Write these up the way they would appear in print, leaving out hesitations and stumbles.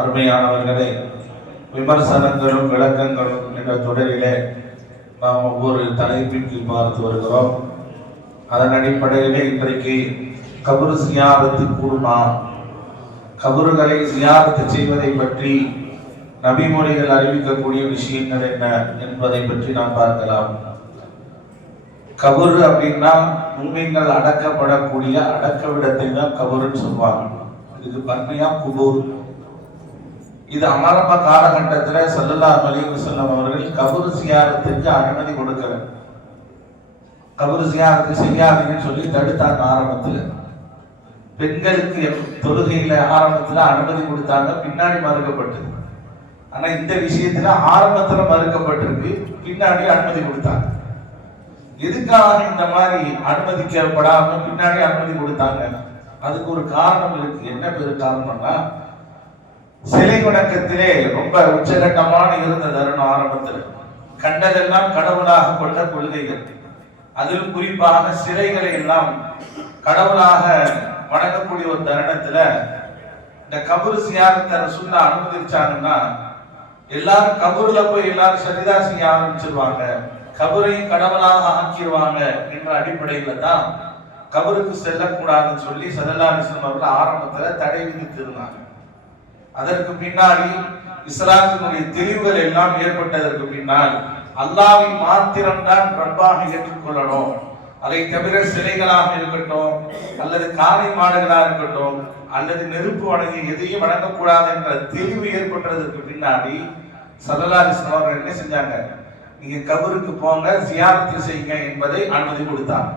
அருமையானவர்களே, விமர்சனங்களும் விளக்கங்களும் என்ற தொடரிலே நாம் ஒவ்வொரு தலைப்பிற்கு பார்த்து வருகிறோம். அதன் அடிப்படையிலே இன்றைக்கு கபரு சியாரத்து கூடுமா, கபறுகளை சியாரத்து செய்வதை பற்றி நபிமொழிகள் அறிவிக்கக்கூடிய விஷயங்கள் என்ன என்பதை பற்றி நாம் பார்க்கலாம். கபரு அப்படின்னா முஸ்லிம்கள் அடக்கப்படக்கூடிய அடக்கவிடத்தை தான் கபருன்னு சொல்லுவாங்க. இதுக்கு பன்மையா குபூர். இது ஆரம்ப காலகட்டத்தில் ஸல்லல்லாஹு அலைஹி வஸல்லம் அவர்கள் கபரு சியாரத்துக்கு அனுமதி கொடுக்கல. கபரு சியாரத்து செய்யாதீங்கன்னு சொல்லி தடுத்தாங்க. ஆரம்பத்தில் பெண்களுக்கு தொழுகையில ஆரம்பத்தில் அனுமதி கொடுத்தாங்க, பின்னாடி மறுக்கப்பட்டது. ஆனா இந்த விஷயத்துல ஆரம்பத்துல மறுக்கப்பட்டிருக்கு, பின்னாடி அனுமதி கொடுத்தாங்க. எதுக்காக இந்த மாதிரி அனுமதிக்கப்படாம பின்னாடி அனுமதி கொடுத்தாங்க? அதுக்கு ஒரு காரணம் இருக்கு. என்ன பெரு காரணம்னா, சிலை வணக்கத்திலே ரொம்ப உச்சகட்டமான இருந்த தருணம். ஆரம்பத்தில் கண்டதெல்லாம் கடவுளாக கொண்ட கொள்கைகள், அதில் குறிப்பாக சிலைகளை எல்லாம் கடவுளாக வணங்கக்கூடிய ஒரு தருணத்துல இந்த கபரு சியாரத்தை ரசூலுல்லாஹ் அனுமதிச்சாங்கன்னா, எல்லாரும் கபூர்ல போய் எல்லாரும் சரிதா செய்ய ஆரம்பிச்சிருவாங்க, கபரையும் கடவுளாக ஆக்கிடுவாங்க என்ற அடிப்படையில தான் கபருக்கு செல்லக்கூடாதுன்னு சொல்லி ஸல்லல்லாஹு அலைஹி வஸல்லம் அவர்கள் ஆரம்பத்துல தடை விதித்திருந்தாங்க. அதற்கு பின்னாடி இஸ்லாத்தினுடைய தெளிவுகள் எல்லாம் ஏற்பட்டதற்கு பின்னால் அல்லாஹ்வை மாத்திரம்தான் ரப்பாக ஏற்றுக்கொள்ளணும், அதை தவிர சிலைகளாக இருக்கட்டும் அல்லது காளை மாடுகளாக இருக்கட்டும் அல்லது நெருப்பு வணங்கி எதையும் வணங்கக்கூடாது என்ற தெளிவு ஏற்பட்டதற்கு பின்னாடி ஸல்லல்லாஹு அலைஹி வஸல்லம் அவர்கள் என்ன செஞ்சாங்க? நீங்க கபருக்கு போங்க, சியாரத்து செய்யுங்க என்பதை அனுமதி கொடுத்தாங்க.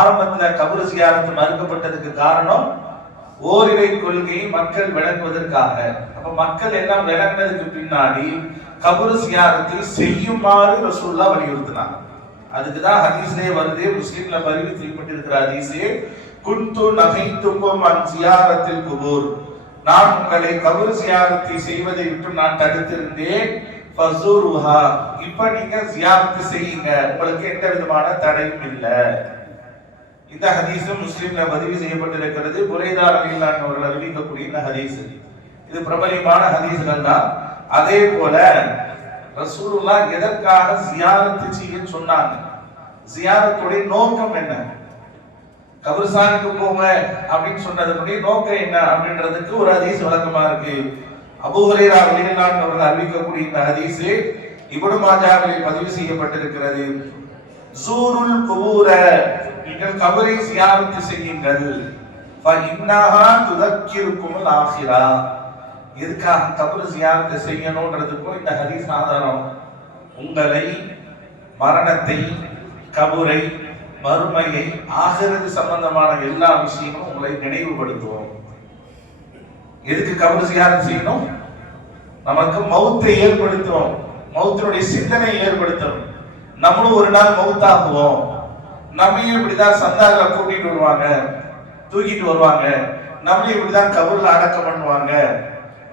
ஆரம்பத்துல கபரு சியாரத்து மறுக்கப்பட்டதுக்கு காரணம் ஓரிரை கொள்கையை மக்கள் விளங்குவதற்காக. அப்ப மக்கள் எல்லாம் விளங்கினதுக்கு பின்னாடி கபரு சியாரத்தை செய்யுமாறு ரசூலுல்லாஹ் வலியுறுத்தினாங்க. அதுக்குதான் ஹதீஸ்லே வருது, முஸ்லிம்ல பதிவு செய்யப்பட்டிருக்கிற ஹதீஸே, குன்து நஹைத்துக்கும் அன் சியாரத்தில் குபூர், நான் உங்களை கபரு சியாரத்தை செய்வதை விட்டு நான் தடுத்திருந்தேன், ஃபஸூருஹா, இப்ப நீங்க சியாரத்து செய்யுங்க, உங்களுக்கு எந்த விதமான தடையும் இல்லை. இந்த ஹதீஸும் முஸ்லிம்ல பதிவு செய்யப்பட்டிருக்கிறது. புரைதா ரலியல்லாஹு அன்ஹு அவர்கள் அறிவிக்கக்கூடிய இந்த ஹதீஸ், இது பிரபலமான ஹதீஸ்கள் தான். அதே போல ரசூலுல்லாஹ் எதற்காக ஜியாரத்து செய்ய சொன்னாங்க, ஜியாரத்துடைய நோக்கம் என்ன, கபர்ஸ்தானுக்கு போங்க அப்படின்னு சொன்னதனுடைய நோக்கம் என்ன அப்படின்றதுக்கு ஒரு ஹதீஸ் விளக்கமா இருக்கு. அபூ ஹுரைரா ரலியல்லாஹு அன்ஹு அவர்கள் அறிவிக்கக்கூடிய இந்த ஹதீஸ் இப்னு மாஜாவில் பதிவு செய்யப்பட்டிருக்கிறது. ஸூருல் குபூர, நீங்கள் கபரை ஜியாரத்து செய்யுங்கள், ஃபஇன்னஹா துதக்கிருக்குமுல் ஆখিরা. எதுக்காக கபர் ஜியாரத்து செய்யணும்ன்றதுக்கும் இந்த ஹதீஸ் ஆதாரம். உங்களை மரணத்தை, கபரை, மறுமையை, ஆகிரது சம்பந்தமான எல்லா விஷயங்களும் உங்களை நினைவுபடுத்துவோம். எதுக்கு கபர் ஜியாரத்து செய்யணும்? நமக்கு மௌத்தை ஏற்படுத்தும், மௌத்தினுடைய சிந்தனை ஏற்படுத்தும். நம்மளும் ஒரு நாள் மௌத்தாகுவோம், நம்மையும் இப்படிதான் சந்தாக்களை கூட்டிட்டு வருவாங்க, தூக்கிட்டு வருவாங்க, நம்மளையும் இப்படிதான் கபர்ல அடக்கம் பண்ணுவாங்க,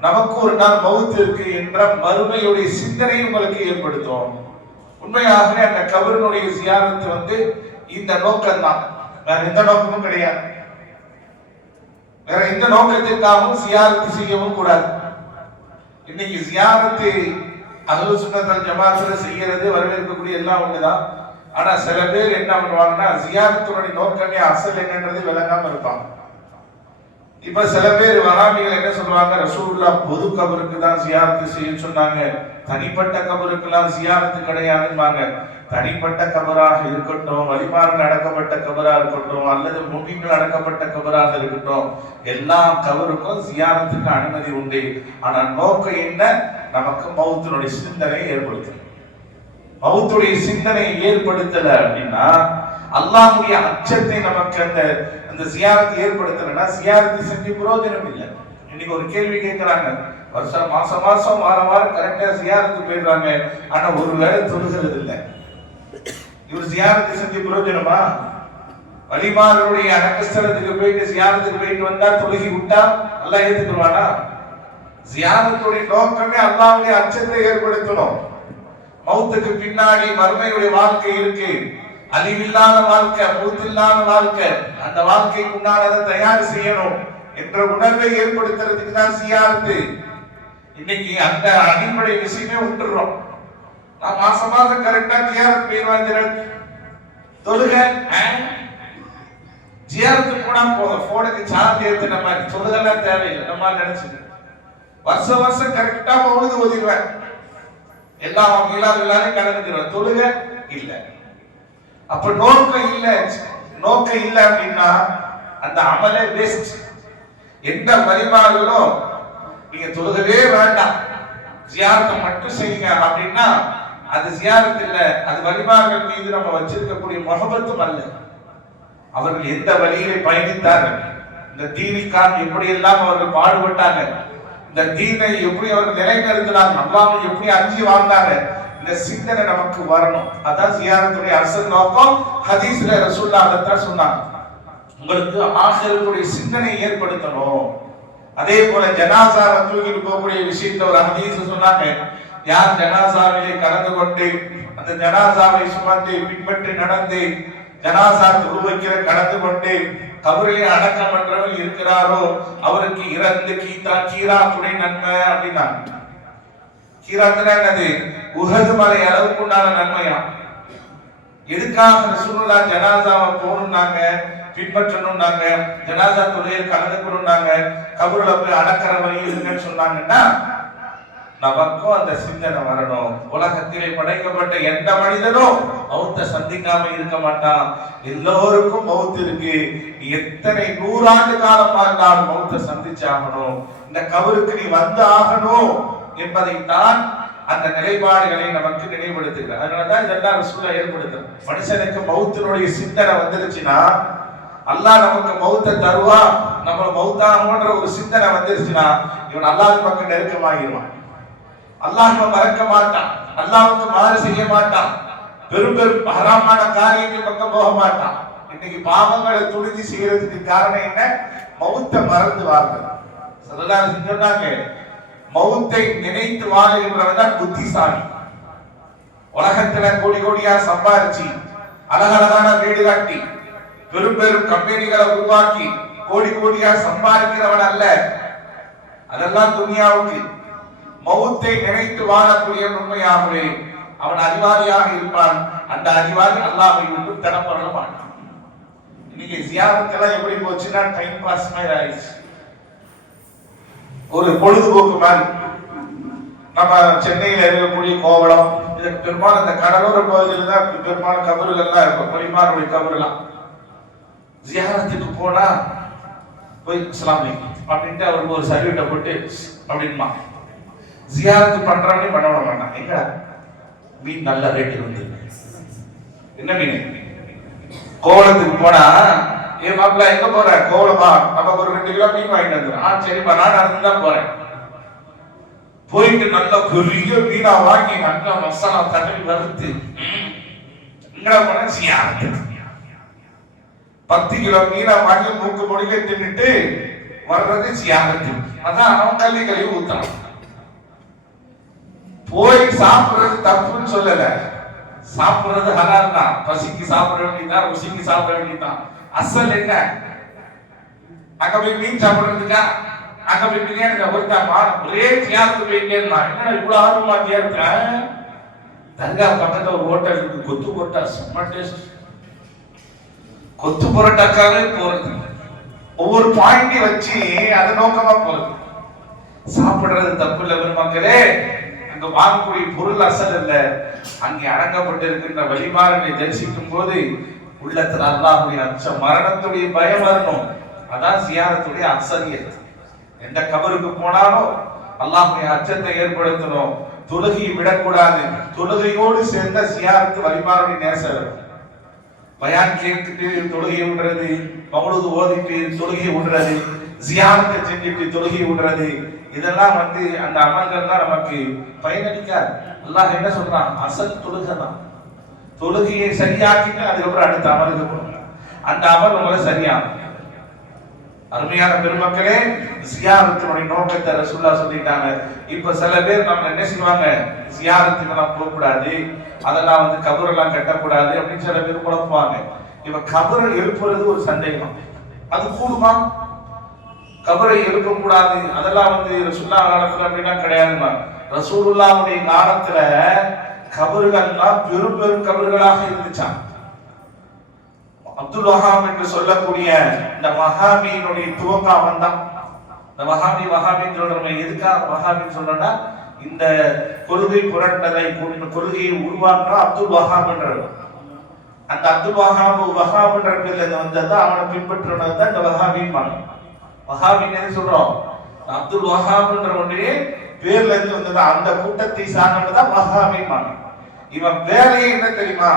நமக்கு ஒரு நாள் மவுத் இருக்கு என்ற மறுமையுடைய சிந்தனை உங்களுக்கு ஏற்படுத்தும். உண்மையாகவே அந்த கபரினுடைய ஜியாரத்து இந்த நோக்கம் தான், வேற எந்த நோக்கமும் கிடையாது. வேற எந்த நோக்கத்திற்காகவும் ஜியாரத்து செய்யவும் கூடாது. இன்னைக்கு ஜியாரத்து அஹ்லுஸ் சுன்னத் வல் ஜமாஅத்துல செய்யறது வரவேற்கக்கூடிய எல்லாம் ஒண்ணுதான். ஆனா சில பேர் என்ன பண்ணுவாங்கன்னா, ஜியாரத்துடைய நோக்கமே அசல் என்னன்றது விளங்காம இருப்பாங்க. இப்ப சில பேர் வஹாபிகள் என்ன சொல்றாங்க, ரசூலுல்லாஹ் பொது கபருக்கு தான் ஜியாரத்து செய்ய சொன்னாங்க, தனிப்பட்ட கபருக்கெல்லாம் ஜியாரத்து கிடையாதுன்னுவாங்க. தனிப்பட்ட கபராக இருக்கட்டும், வலிமார்கள் அடக்கப்பட்ட கபராக இருக்கட்டும் அல்லது முஃமின்கள் அடக்கப்பட்ட கபராக இருக்கட்டும், எல்லா கபருக்கும் ஜியாரத்துக்கு அனுமதி உண்டு. ஆனா நோக்கம் என்ன? நமக்கு மௌத்தினுடைய சிந்தனை ஏற்படுத்தும். மௌத்துடைய சிந்தனை ஏற்படுத்தல அப்படின்னா, அல்லாஹ்வுடைய அச்சத்தை நமக்கு அந்த ஜியாரத் ஏற்படுத்தலன்னா ஜியாரத்தை செஞ்சு பிரயோஜனம் இல்லை. இன்னைக்கு ஒரு கேள்வி கேட்கிறாங்க, வருஷம் மாசம் வாரம் கரெக்டா ஜியாரத்து போயிடுறாங்க, ஆனா ஒரு வேளை தொழுகிறது இல்லை. இவர் ஜியாரத்தை செஞ்சு பிரயோஜனமா? வலிமார்களுடைய அடக்கஸ்தலத்துக்கு போயிட்டு ஜியாரத்துக்கு போயிட்டு வந்தா தொழுகி விட்டா அல்லாஹ் ஏத்துக்குவானா? ஜியாரத்துடைய நோக்கமே அல்லாஹ்வுடைய அச்சத்தை ஏற்படுத்தணும். மௌத்துக்கு பின்னாடி மறுமையுடைய வாழ்க்கை இருக்கு, அழிவில்லாத வாழ்க்கை, மௌத்தில்லாத வாழ்க்கை, அந்த வாழ்க்கைக்கு உண்டானதை தயார் செய்யணும் என்ற உணர்வை ஏற்படுத்துறதுக்கு தான் ஜியாரத்து. இன்னைக்கு அந்த அடிப்படை விஷயமே விட்டுறோம். நான் மாசம் மாசம் கரெக்டா ஜியாரத் போயிடுவாங்க. தொழுக ஜியாரத்து போனா போதும், போனுக்கு சார்ஜ் ஏத்துன மாதிரி தொழுகெல்லாம் தேவையில்லை நம்ம நினைச்சுட்டு வருஷம் வருஷம் கரெக்டா மௌலிது ஓதிடுவேன், எல்லாம் எல்லாரும் கடந்துக்கிறேன். தொழுக இல்ல, அப்ப நோக்கம் இல்ல அப்படின்னா அந்த அமலே வேஸ்ட். எந்த வழிபாடுகளும் நீங்க தொழுகவே வேண்டாம், ஜியாரத்தை மட்டும் செய்யுங்க அப்படின்னா அது ஜியாரத் இல்ல, அது வழிபாடுகள் மீது நம்ம வச்சிருக்கக்கூடிய முகபத்தும் அல்ல. அவர்கள் எந்த வழியிலே பயணித்தார்கள், இந்த தீனுக்காக எப்படி எல்லாம் அவர்கள் பாடுபட்டாங்க, இந்த தீனை எப்படி அவர்கள் நிலைநிறுத்தினாங்க, அல்லாஹ்வை எப்படி அஞ்சி வாழ்ந்தாங்க, இந்த சிந்தனை நமக்கு வரணும். அதான் ஜியாரத்துடைய அசல் நோக்கம். ஹதீஸ்ல ரசூலுல்லாஹ் அதைத்தான் சொன்னாங்க, உங்களுக்கு ஆகிரத்துடைய சிந்தனை ஏற்படுத்தணும். அதே போல ஜனாசாவை தூக்கிட்டு போகக்கூடிய விஷயத்த ஒரு ஹதீஸ் சொன்னாங்க, யார் ஜனாசாவிலே கலந்து கொண்டு அந்த ஜனாசாவை சுமந்து பின்பற்றி நடந்து ஜனாசா துருவைக்கிற கடந்து கொண்டு கபரிலே அடக்கம் பண்றவன் இருக்கிறாரோ அவருக்கு இறந்து கீரா துணை நன்மை அப்படின்னா. கீராத்துனா என்னது? உஹது மலை அளவுக்கு உண்டான நன்மையா. எதுக்காக ரசூலுல்லாஹ் ஜனாசாவை போகணும்னாங்க, பின்பற்றணும்னாங்க, ஜனாசா தொழுகையில் கலந்து கொள்ளுனாங்க, கபருல போய் அடக்கிற வழி இருக்குன்னு சொன்னாங்கன்னா நமக்கும் அந்த சிந்தனை வரணும். உலகத்திலே படைக்கப்பட்ட எந்த மனிதனும் மௌத்த சந்திக்காம இருக்க மாட்டான், எல்லோருக்கும் மௌத் இருக்கு. எத்தனை 100 ஆண்டு காலமா இருந்தாலும் மௌத்த சந்திச்சாகணும், இந்த கபருக்கு நீ வந்து ஆகணும் என்பதைத்தான் அந்த நிலைப்பாடுகளை நமக்கு நினைவுபடுத்துகிறார். அதனாலதான் இதெல்லாம் ரசூலுல்லாஹ் ஏற்படுத்துறார். மனுஷனுக்கு மௌத்தினுடைய சிந்தனை வந்துருச்சுன்னா, அல்லாஹ் நமக்கு மௌத்த தருவா, நம்ம மௌத்தாகன்ற ஒரு சிந்தனை வந்துருச்சுன்னா இவன் அல்லாஹ் பக்கம் நெருக்கமாகிடுவான். அல்லாஹ்வை மறக்க மாட்டான், அல்லாஹ்வுக்கு மாறு செய்ய மாட்டான், பெரும் பெரும் ஹராமான காரியங்கள் பக்கம் போக மாட்டான். இன்னைக்கு பாவங்களை துணிஞ்சு செய்யறதுக்கு காரணம் என்ன? மௌத்தை மறந்து வாழ்றது. ஸல்லல்லாஹு அலைஹி வஸல்லம் சொன்னாங்க, மௌத்தை நினைத்து வாழுகின்றவன் தான் புத்திசாலி. உலகத்துல கோடி கோடியா சம்பாரிச்சு அழகழகான வீடு காட்டி பெரும் பெரும் கம்பெனிகளை உருவாக்கி கோடி கோடியா சம்பாதிக்கிறவன் அல்ல, அதெல்லாம் துனியாவுக்கு. மௌத்தை நினைத்து வாழக்கூடிய உண்மையாகவே அவன் அறிவாளியாக இருப்பான். அந்த அறிவாளி அல்லாஹ்வை விட்டு தடப்பட மாட்டான். இன்னைக்கு ஜியாரத்துக்கெல்லாம் எப்படி போச்சுன்னா டைம் பாஸ் மாதிரி ஆயிடுச்சு, ஒரு பொழுதுபோக்கு மாதிரி. நம்ம சென்னையில இருக்கக்கூடிய கோவளம், இதற்கு பெரும்பாலும் இந்த கடலோர பகுதியில் தான் பெரும்பாலும் கபறுகள்லாம் இருக்கும், பரிமாறுடைய கபறுலாம். ஜியாரத்துக்கு போனா போய் அஸ்ஸலாமு அலைக்கும் அப்படின்ட்டு அவருக்கு ஒரு சர்வீட்டை போட்டு அப்படின்மா. ஜியாரத்து பண்றவனே பண்ண விட மாட்டான். எங்க மீன் நல்ல ரேட்டு வந்து என்ன மீன்? கோவளத்துக்கு போனா, ஏ மாப்பிள்ள எங்க போற? கோவளமா, நமக்கு ஒரு 2 கிலோ மீன் வாங்கிட்டு வந்துடும். சரிப்பா, நான் அதுதான் போறேன். போயிட்டு நல்ல பெரிய மீனா வாங்கி நல்லா மசாலா தடவி வறுத்து எங்கடா போன? ஜியாரத்து. 10 கிலோ மீனா வாங்கி மூக்கு முடிக்க தின்னுட்டு வர்றது ஜியாரத்து. அதான் அவன் கழுவி ஊத்தான். போய் சாப்பிடுறது தப்புன்னு சொல்லல, சாப்பிடுறது ஹலால் தான். பசிக்கு சாப்பிட வேண்டியதான், ருசிக்கு சாப்பிட வேண்டியதான். அசல் என்ன? அங்க போய் மீன் சாப்பிடுறதுக்கா? அங்க போய் பிரியாணி ஒருத்தாமா ஒரே ஜியாரத்து போயிட்டேன்னா என்ன இவ்வளவு ஆர்வமா ஜியாரத்து? தர்கா பக்கத்துல ஒரு ஹோட்டல் இருக்கு, கொத்து பரோட்டா செம்ம டேஸ்ட். கொத்து பரோட்டாக்காவே போறது, ஒவ்வொரு பாயிண்டையும் வச்சு அது நோக்கமா போறது. சாப்பிடுறது தப்பு இல்ல பெருமக்களே, அங்க வாங்கக்கூடிய பொருள் அசல் இல்ல, அங்கே அடங்கப்பட்டு இருக்கின்ற வழிபாடுகளை தரிசிக்கும் போது உள்ளத்துல அல்லாஹ்வுடைய அச்சம், மரணத்துடைய பயம் வரணும். அதான் ஜியாரத்துடைய அசலியத். எந்த கபருக்கு போனாலும் அல்லாஹ்வுடைய அச்சத்தை ஏற்படுத்தணும். தொழுகையை விடக்கூடாது. தொழுகையோடு சேர்ந்த ஜியாரத்து வழிபாடுடைய நேசம். பயான் கேட்டுட்டு தொழுகை விடுறது, மௌலூது ஓதிட்டு தொழுகை விடுறது, ஜியாரத்தை செஞ்சுட்டு தொழுகை விடுறது, இதெல்லாம் அந்த அமல்கள் தான் நமக்கு பயனளிக்காது. அல்லாஹ் என்ன சொல்றான்? அசல் தொழுகை தான். தொழுகையை சரியாக்கிட்டு அதுக்கப்புறம் அடுத்த அமலுக்கு போகணும். அந்த அமல் உங்களை சரியான அருமையான பெருமக்களே, ஜியாரத்தினுடைய நோக்கத்தை ரசூலுல்லாஹ் சொல்லிட்டாங்க. இப்ப சில பேர் நம்ம என்ன செய்வாங்க? ஜியாரத்துக்கெல்லாம் போகக்கூடாது, அதெல்லாம் கபரெல்லாம் கட்டக்கூடாது அப்படின்னு சில பேர் குழப்புவாங்க. இப்ப கபரை எழுப்புறது ஒரு சந்தேகம், அது கூடுமா? கபரை எழுப்பக்கூடாது, அதெல்லாம் ரசூலுல்லாஹ் காலத்துல அப்படின்னா கிடையாதுமா. ரசூலுல்லாஹ்வுடைய காலத்துல கபர்கள்லாம் பெரும் பெரும் கபர்களாக இருந்துச்சான். அப்துல் வஹாப் என்று சொல்லக்கூடிய இந்த வஹாபியினுடைய துவக்கம் அவன் தான். இந்த வஹாபின்னு சொல்றோம். எதுக்காக வஹாபின்னு சொல்றோம்னா, இந்த கொள்கை புரட்டலை கொள்கையை உருவாக்குற அப்துல் வஹாப் என்றவர். அந்த அப்துல் வஹாப் என்ற பேர்ல வந்தது, அவனை பின்பற்றினது தான் இந்த வஹாபின்னு. வஹாபின்னு சொல்றோம். அப்துல் வஹாப் என்ற ஒன்றே பேர்ல இருந்து வந்தது. அந்த கூட்டத்தை சார்ந்ததான் வஹாபின்னு. இவன் வேலையே என்ன தெரியுமா?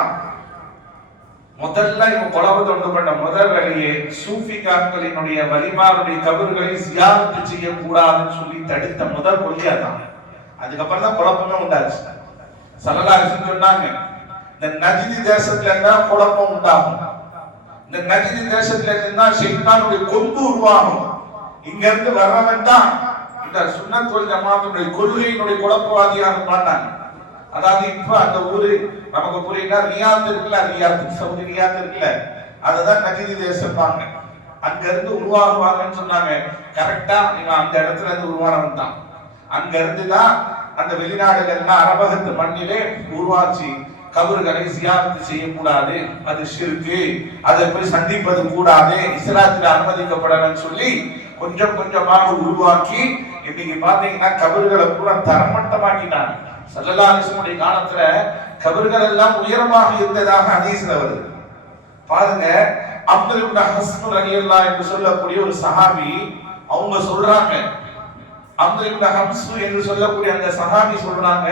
முதல்ல இவன் குழப்பத்தை உண்டு பண்ண முதல் வேலையே சூஃபிகாக்களினுடைய வலிமாருடைய கபர்களை ஜியாரத் செய்யக்கூடாதுன்னு சொல்லி தடுத்த முதல் கொள்கையா தான். அதுக்கப்புறம் தான் குழப்பமே உண்டாச்சு. ஸல்லல்லாஹு அலைஹி வஸல்லம் சொன்னாங்க, இந்த நஜ்தி தேசத்துல இருந்தா குழப்பம் உண்டாகும். இந்த நஜ்தி தேசத்துல இருந்தா ஷைத்தானுடைய கொம்பு உருவாகும். இங்க இருந்து வர்றவன் தான் இந்த சுன்னத் வல் ஜமாஅத்துடைய கொள்கையினுடைய குழப்பவாதியாக மாட்டாங்க. அதாவது இப்ப அந்த ஊரு நமக்கு புரியுதா? ரியாத் இருக்குல்ல, சவுதி ரியாத் இருக்குல்ல, அதுதான் நஜ்தி தேசம்பாங்க. அங்க இருந்து உருவாகுவாங்கன்னு சொன்னாங்க. கரெக்டா இவன் அந்த இடத்துல இருந்து உருவானவன் தான். அங்க இருந்துதான் அந்த வெளிநாடுகள்லாம் அரபகத்து மண்ணிலே உருவாச்சு. கபர்களை ஜியாரத் செய்யக்கூடாது, அது ஷிர்கு, அதை போய் சந்திப்பது கூடாது, இஸ்லாத்தில் அனுமதிக்கப்படலன்னு சொல்லி கொஞ்சம் கொஞ்சமாக உருவாக்கி இன்னைக்கு பாத்தீங்கன்னா கபர்களை பூரா தரமட்டமாக்கினாங்க. ஸல்லல்லாஹு அலைஹி வஸல்லம் காலத்துல கபர்கள் எல்லாம் உயரமாக இருந்ததாக ஹதீஸ்ல வருது. பாருங்க, அப்துல் இப்னு ஹஸ்ம் ரலியல்லாஹு என்று சொல்லக்கூடிய ஒரு சஹாபி அவங்க சொல்றாங்க, அப்துல் இப்னு ஹம்ஸ் என்று சொல்லக்கூடிய அந்த சஹாபி சொல்றாங்க,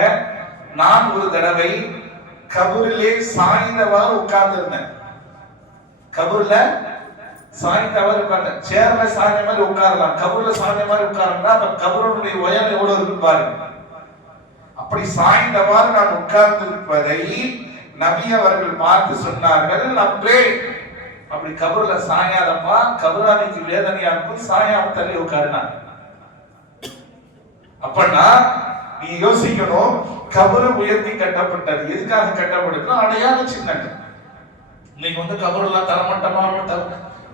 நான் ஒரு தடவை கபரிலே சாய்ந்தவாறு உட்கார்ந்து இருந்தேன். கபர்ல சாய்ந்தவாறு உட்கார்ந்த, சேர்ல சாய்ந்த மாதிரி உட்காரலாம், கபர்ல சாய்ந்த மாதிரி உட்கார்ந்தா அந்த கபருடைய உயரம் எவ்வளவு இருக்கு பாருங்க. அப்படி சாய்ந்தவாறு நான் உட்கார்ந்து இருப்பதை நபி அவர்கள் பார்த்து சொன்னார்கள், நம்பே அப்படி கபர்ல சாயாதப்பா, கபரானிக்கு வேதனையா இருக்கும், சாயாம தள்ளி உட்காருனாங்க. அப்பனா நீ யோசிக்கணும், கபரு உயர்த்தி கட்டப்பட்டது எதுக்காக கட்டப்படுது? அடையாள சின்னங்கள். இன்னைக்கு கபருலாம் தரமட்டமா,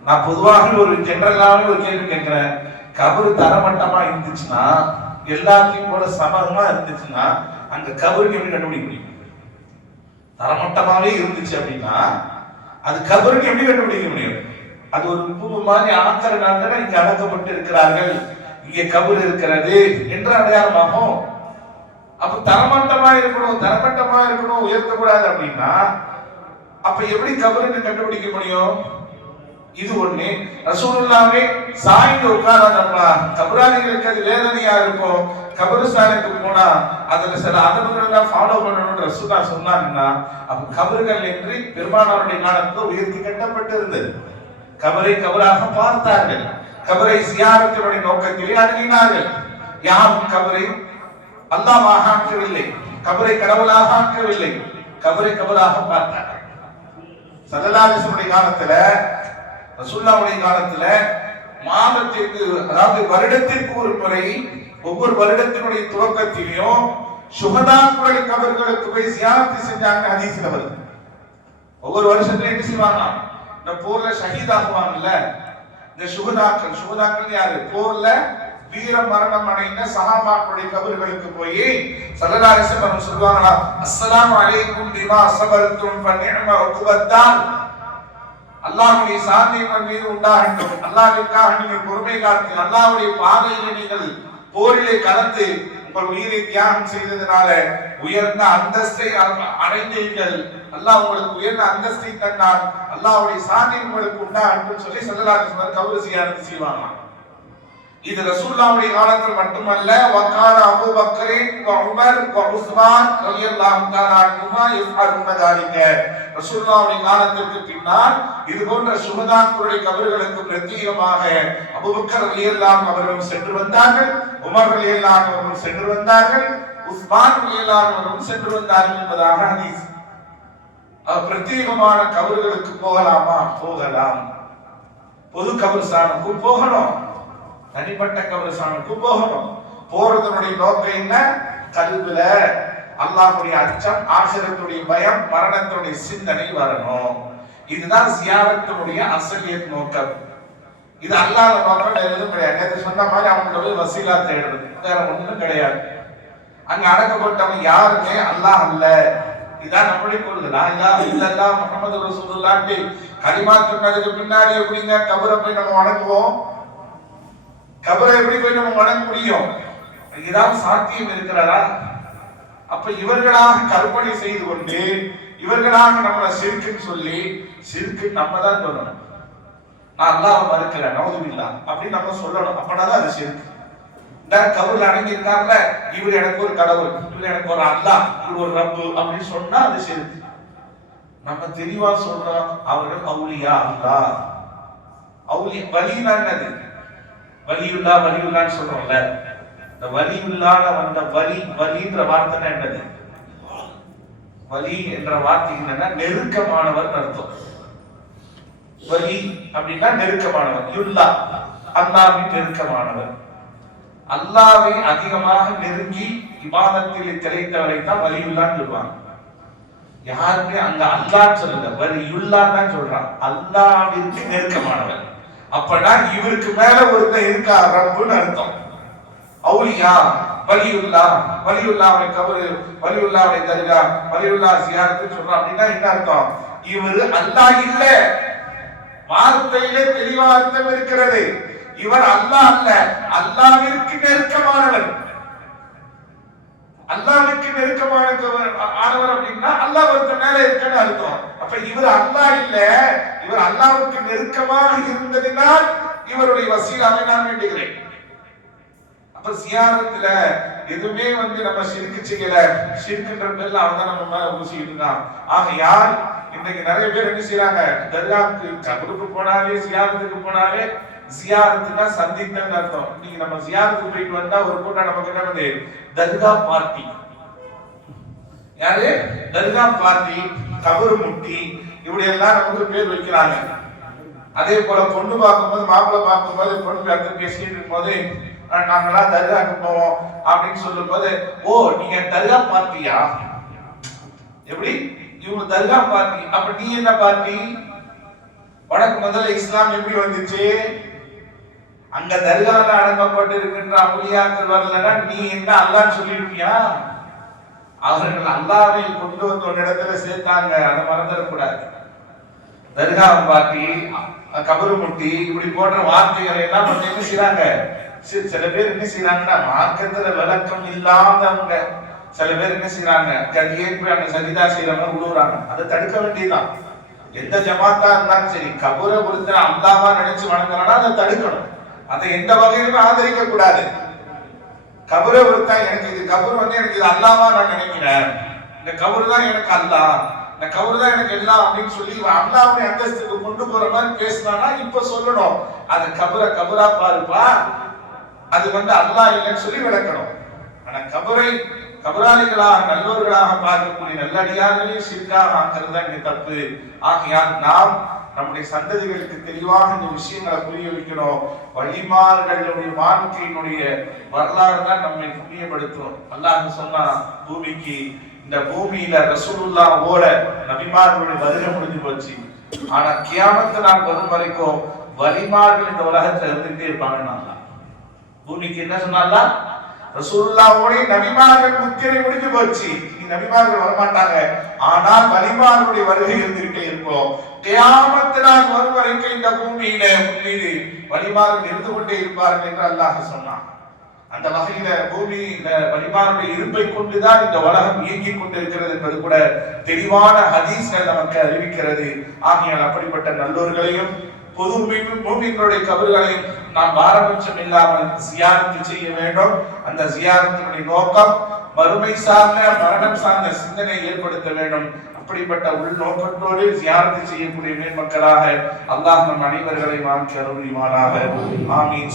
நான் பொதுவாக ஒரு ஜெனரலாவே ஒரு கேள்வி கேட்கிறேன், கபரு தரமட்டமா இருந்துச்சுன்னா, எல்லாத்தையும் போல சமமா இருந்துச்சுன்னா, அங்க கபருக்கு எப்படி கண்டுபிடிக்க முடியும்? தரமட்டமாவே இருந்துச்சு அப்படின்னா அது கபருக்கு எப்படி கண்டுபிடிக்க முடியும்? அது ஒரு உப்பு மாதிரி ஆக்கறனால இங்க அடக்கப்பட்டு இருக்கிறார்கள், இங்கே கபர் இருக்கிறது என்ற அடையாளமாகும். அப்ப தரமட்டமா இருக்கணும், உயர்த்தக்கூடாது அப்படின்னா அப்ப எப்படி கபருக்கு கண்டுபிடிக்க முடியும்? இது ஒண்ணு. ரசூலுல்லாஹ்வே சாய்ந்து உட்காராதப்பா, கபராளிகளுக்கு அது வேதனையா இருக்கும், கபருஸ்தானுக்கு போனா அதுல சில அதபுகள் எல்லாம் ஃபாலோ பண்ணணும்னு ரசூலுல்லாஹ் சொன்னாங்கன்னா, அப்ப கபர்கள் என்று பெருமானாருடைய காலத்துல உயர்த்தி கட்டப்பட்டு இருந்தது. கபரை கபராக பார்த்தார்கள், கபரை ஜியாரத்தினுடைய நோக்கத்திலே அணுகினார்கள். யாரும் கபரை அல்லாஹ்வாக ஆக்கவில்லை, கபரை கடவுளாக ஆக்கவில்லை, கபரை கபராக பார்த்தார்கள். ஸல்லல்லாஹு அலைஹி வஸல்லம் காலத்துல, ரசூலுல்லாஹ்வுடைய காலத்துல மாதத்திற்கு, அதாவது வருடத்திற்கு ஒரு முறை, ஒவ்வொரு வருடத்தினுடைய துவக்கத்திலையும் சுஹதாக்களுடைய கபர்களுக்கு போய் ஜியாரத் செஞ்சாங்க. ஹதீஸ்ல வருது. ஒவ்வொரு வருஷத்துல என்ன செய்வாங்க? இந்த போர்ல ஷஹீத் ஆகுவாங்கல்ல, இந்த சுஹதாக்கள் யாரு? போர்ல வீர மரணம் அடைந்த சஹாபாக்களுடைய கபர்களுக்கு போய் ஸல்லல்லாஹு அலைஹி வஸல்லம் சொல்வாங்களா, அஸ்ஸலாமு அலைக்கும் பிமா ஸபர்தும் ஃபநிஅம உக்பத்தான், அல்லாஹ்வுடைய சாந்தி உங்கள் மீது உண்டாகட்டும், அல்லாஹ்விற்காக நீங்கள் பொறுமை காத்து அல்லாஹ்வுடைய பாதையிலே நீங்கள் போரிலே கலந்து உங்கள் உயிரை தியாகம் செய்ததனால உயர்ந்த அந்தஸ்தை அடைந்தீர்கள், அல்லாஹ் உங்களுக்கு உயர்ந்த அந்தஸ்தை தந்தார், அல்லாஹ்வுடைய சாந்தி உங்களுக்கு உண்டாகட்டும் சொல்லி ஸல்லல்லாஹு அலைஹி வஸல்லம் கபர் ஜியாரத் செய்வாங்க. இது ரசூலுல்லாஹ்வுடைய காலத்தில் மட்டுமல்ல, வகான அபூபக்கர் வ உமர் வ உஸ்மான் ரலியல்லாஹு தஆலா அன்ஹுமா யஃஅலுன ذلك. ரசூலுல்லாஹ்வுடைய காலத்திற்கு பின்னால் இது போன்ற சுஹதாக்களுடைய கபர்களுக்கு பிரத்யேகமாக அபூபக்கர் ரலியல்லாஹு அவர்களும் சென்று வந்தார்கள், உமர் ரலியல்லாஹு அவர்களும் சென்று வந்தார்கள், உஸ்மான் ரலியல்லாஹு அவர்களும் சென்று வந்தார்கள் என்பதாக ஹதீஸ். பிரத்யேகமான கபர்களுக்கு போகலாமா? போகலாம். பொது கபர்ஸ்தானுக்கு போகணும், தனிப்பட்ட கபர்ஸ்தானுக்கு போகணும். போறதனுடைய நோக்கம் என்ன? கல்வில அல்லாஹ்வுடைய அச்சம், ஆகிரத்துடைய பயம், மரணத்துடைய சிந்தனை வரணும். இதுதான் ஜியாரத்தினுடைய அசலியத் நோக்கம். இது அல்லாஹ் நோக்கம் வேற எதுவும் கிடையாது. நேற்று சொன்ன மாதிரி அவங்களோட போய் வசீலா தேடுறது வேற ஒண்ணும் கிடையாது. அங்க அடக்கப்பட்டவன் யாருமே அல்லாஹ் அல்ல. இதான் நம்மளுடைய கொள்கை. லா இலாஹ இல்லல்லாஹ் முஹம்மது ரசூலுல்லாஹ் கலிமா சொன்னதுக்கு பின்னாடி எப்படிங்க கபரை போய் நம்ம வணங்குவோம்? கபரை எப்படி போய் நம்ம வணங்க முடியும்? இதான் சாத்தியம் இருக்கிறதா? அப்ப இவர்களாக கற்பனை செய்து கொண்டு இவர்களாக நம்மளை சிறுக்குன்னு சொல்லி, சிறுக்கு நம்ம தான் சொல்லணும். நான் அல்லாஹ்வை மறுக்கிறேன் நவுதுபில்லா அப்படின்னு நம்ம சொல்லணும். அப்பதான் அது சிறுக்கு. இந்த கபூர்ல அடங்கி இருக்கார்ல, இவர் எனக்கு ஒரு கடவுள், இவர் எனக்கு ஒரு அல்லாஹ், இவர் ஒரு ரப்பு அப்படின்னு சொன்னா அது சிறுக்கு. நம்ம தெளிவா சொல்றோம், அவர்கள் அவுலியா அல்லாஹ். அவுலி வலினா என்னது? வலியுல்லா வலியுல்லான்னு சொல்றோம்ல, இந்த வலியுல்லான வந்த வலின்ற வார்த்தை என்னது? வலி என்ற வார்த்தை என்னன்னா நெருக்கமானவர் அர்த்தம். வலி அப்படின்னா நெருக்கமானவர். யுல்லா அல்லாஹ்வின் நெருக்கமானவர். அல்லாஹ்வை அதிகமாக நெருங்கி இபாதத்தில் திளைத்தவரை தான் வலியுல்லான்னு சொல்லுவாங்க. யாருமே அங்க அல்லாஹ் சொல்லல, வலியுல்லான்னு தான் சொல்றான். அல்லாஹ்விற்கு நெருக்கமானவர். அப்பனா இவருக்கு மேல ஒருத்தன் இருக்கா, ரப்புன்னு அர்த்தம். அவுலியா வலியுல்லா, வலியுல்லாவை கபரு, வலியுல்லாவை தர்கா, வலியுல்லா ஜியாரத்து சொல்றான் அப்படின்னா என்ன அர்த்தம்? இவரு அல்லாஹ் இல்ல. வார்த்தையிலே தெளிவா அர்த்தம் இருக்கிறது. இவர் அல்லாஹ் அல்ல, அல்லாஹ்விற்கு நெருக்கமானவர். அல்லாஹ்விற்கு நெருக்கமானவர் அப்படின்னா அல்லாஹ் ஒருத்தர் மேல இருக்கன்னு அர்த்தம். அப்ப இவர் அல்லாஹ் இல்ல, இவர் அல்லாஹ்வுக்கு நெருக்கமாக இருந்ததினால் இவருடைய வசீலாவை நான் வேண்டுகிறேன். அப்ப ஜியாரத்துல எதுவுமே நம்ம ஷிர்க் செய்யல, ஷிர்க்ன்ற பேர்ல அவன் நம்ம மேல ஊசிட்டு இருக்கான். ஆகையால் இன்னைக்கு நிறைய பேர் என்ன செய்யறாங்க, தர்காவுக்கு கபருக்கு போனாலே ஜியாரத்துக்கு போனாலே, ஜியாரத்துனா சந்தித்தல் அர்த்தம். இன்னைக்கு நம்ம ஜியாரத்துக்கு போயிட்டு வந்தா ஒரு கூட்டம் நமக்கு என்ன வந்து தர்கா பார்ட்டி. யாரு? தர்கா பார்ட்டி, கபரு முட்டி, இப்படி எல்லாம் நமக்கு பேர் வைக்கிறாங்க. அதே போல பொண்ணு பார்க்கும்போது, மாப்பிள்ளை பார்க்கும்போது, பொண்ணு அடுத்து பேசிட்டு இருக்கும் போது நாங்கெல்லாம் தர்காவுக்கு போவோம் அப்படின்னு சொல்லும் போது, ஓ நீங்க தர்கா பார்ட்டியா? எப்படி இவங்க தர்கா பார்ட்டி? அப்ப நீ என்ன பார்ட்டி? உனக்கு முதல்ல இஸ்லாம் எப்படி வந்துச்சு? அங்க தர்கால அடங்கப்பட்டு இருக்கின்ற அவுலியாக்கள் வரலன்னா நீ என்ன அல்லாஹ்னு சொல்லிருக்கியா? அவர்கள் அல்லாஹ்வை கொண்டு வந்து ஒரு இடத்துல சேர்த்தாங்க, அதை மறந்துடக்கூடாது. தர்கா பார்ட்டி, கபரு முட்டி, இப்படி போன்ற வார்த்தைகளை எல்லாம் என்ன செய்யறாங்க? சில பேர் என்ன செய்யறாங்கன்னா, மார்க்கத்துல விளக்கம் இல்லாதவங்க சில பேர் என்ன செய்யறாங்க, கதியே போய் அங்க சஜிதா செய்யறவங்க விழுவுறாங்க. அதை தடுக்க வேண்டியதுதான். எந்த ஜமாத்தா இருந்தாலும் சரி, கபரை ஒருத்தர் அல்லாஹ்வா நினைச்சு வணங்குறானா அதை தடுக்கணும். அதை எந்த வகையிலுமே ஆதரிக்க கூடாது. கபரை ஒருத்தன் எனக்கு இது கபர் எனக்கு இது அல்லாஹ்வா நான் நினைக்கிறேன், இந்த கபர் தான் எனக்கு அல்லாஹ், இந்த கபர் தான் எனக்கு எல்லாம் அப்படின்னு சொல்லி அல்லாஹ்வுடைய அந்தஸ்துக்கு கொண்டு போற மாதிரி பேசினானா இப்ப சொல்லணும், அது கபரை கபரா பாருப்பா, அது அல்லாஹ் இல்லைன்னு சொல்லி விளக்கணும். ஆனா கபரை கபராளிகளாக நல்லோர்களாக பார்க்கக்கூடிய நல்லடியார்களே ஷிர்காக ஆக்குறது தான் இங்க தப்பு. ஆகையால் நாம் நம்முடைய சந்ததிகளுக்கு தெளிவாக இந்த விஷயங்களை புரிய வைக்கணும். வழிமார்களுடைய வாழ்க்கையினுடைய வரலாறு தான் நம்மை புரியப்படுத்தும். அல்லாஹ் சொன்னா, பூமிக்கு இந்த பூமியில ரசூலுல்லாஹோட நபிமார்களுடைய வருகை முடிஞ்சு போச்சு. ஆனா கியாமத்து நாள் வரும் வரைக்கும் வழிமார்கள் இந்த உலகத்துல இருந்துட்டே இருப்பாங்க. பூமிக்கு என்ன சொன்னால, ரசூலுல்லாஹ்வோட நபிமார்கள் முத்திரை முடிஞ்சு போச்சு, இனி நபிமார்கள் வரமாட்டாங்க. ஆனால் வலிமார்களுடைய வருகை இருந்துகிட்டே இருக்கும். கியாமத் நாள் வரும் வரைக்கும் இந்த பூமியில மீது வலிமார்கள் இருந்து கொண்டே இருப்பார்கள் என்று அல்லாஹ் சொன்னான். அந்த வகையில பூமியில வலிமாருடைய இருப்பை கொண்டுதான் இந்த உலகம் இயங்கிக் கொண்டிருக்கிறது என்பது கூட தெளிவான ஹதீஸ்கள் நமக்கு அறிவிக்கிறது. ஆகையால் அப்படிப்பட்ட நல்லோர்களையும் பொது மூமின்களுடைய கபர்களையும் நாம் பாரபட்சம் இல்லாமல் ஜியாரத்து செய்ய வேண்டும். அந்த ஜியாரத்தினுடைய நோக்கம் மறுமை சார்ந்த மரணம் சார்ந்த சிந்தனை ஏற்படுத்த வேண்டும். அப்படிப்பட்ட உள்நோக்கத்தோடு ஜியாரத்து செய்யக்கூடிய மேன்மக்களாக அல்லாஹ் நம் அனைவர்களை மாற்றி அருள்வானாக. ஆமீன்.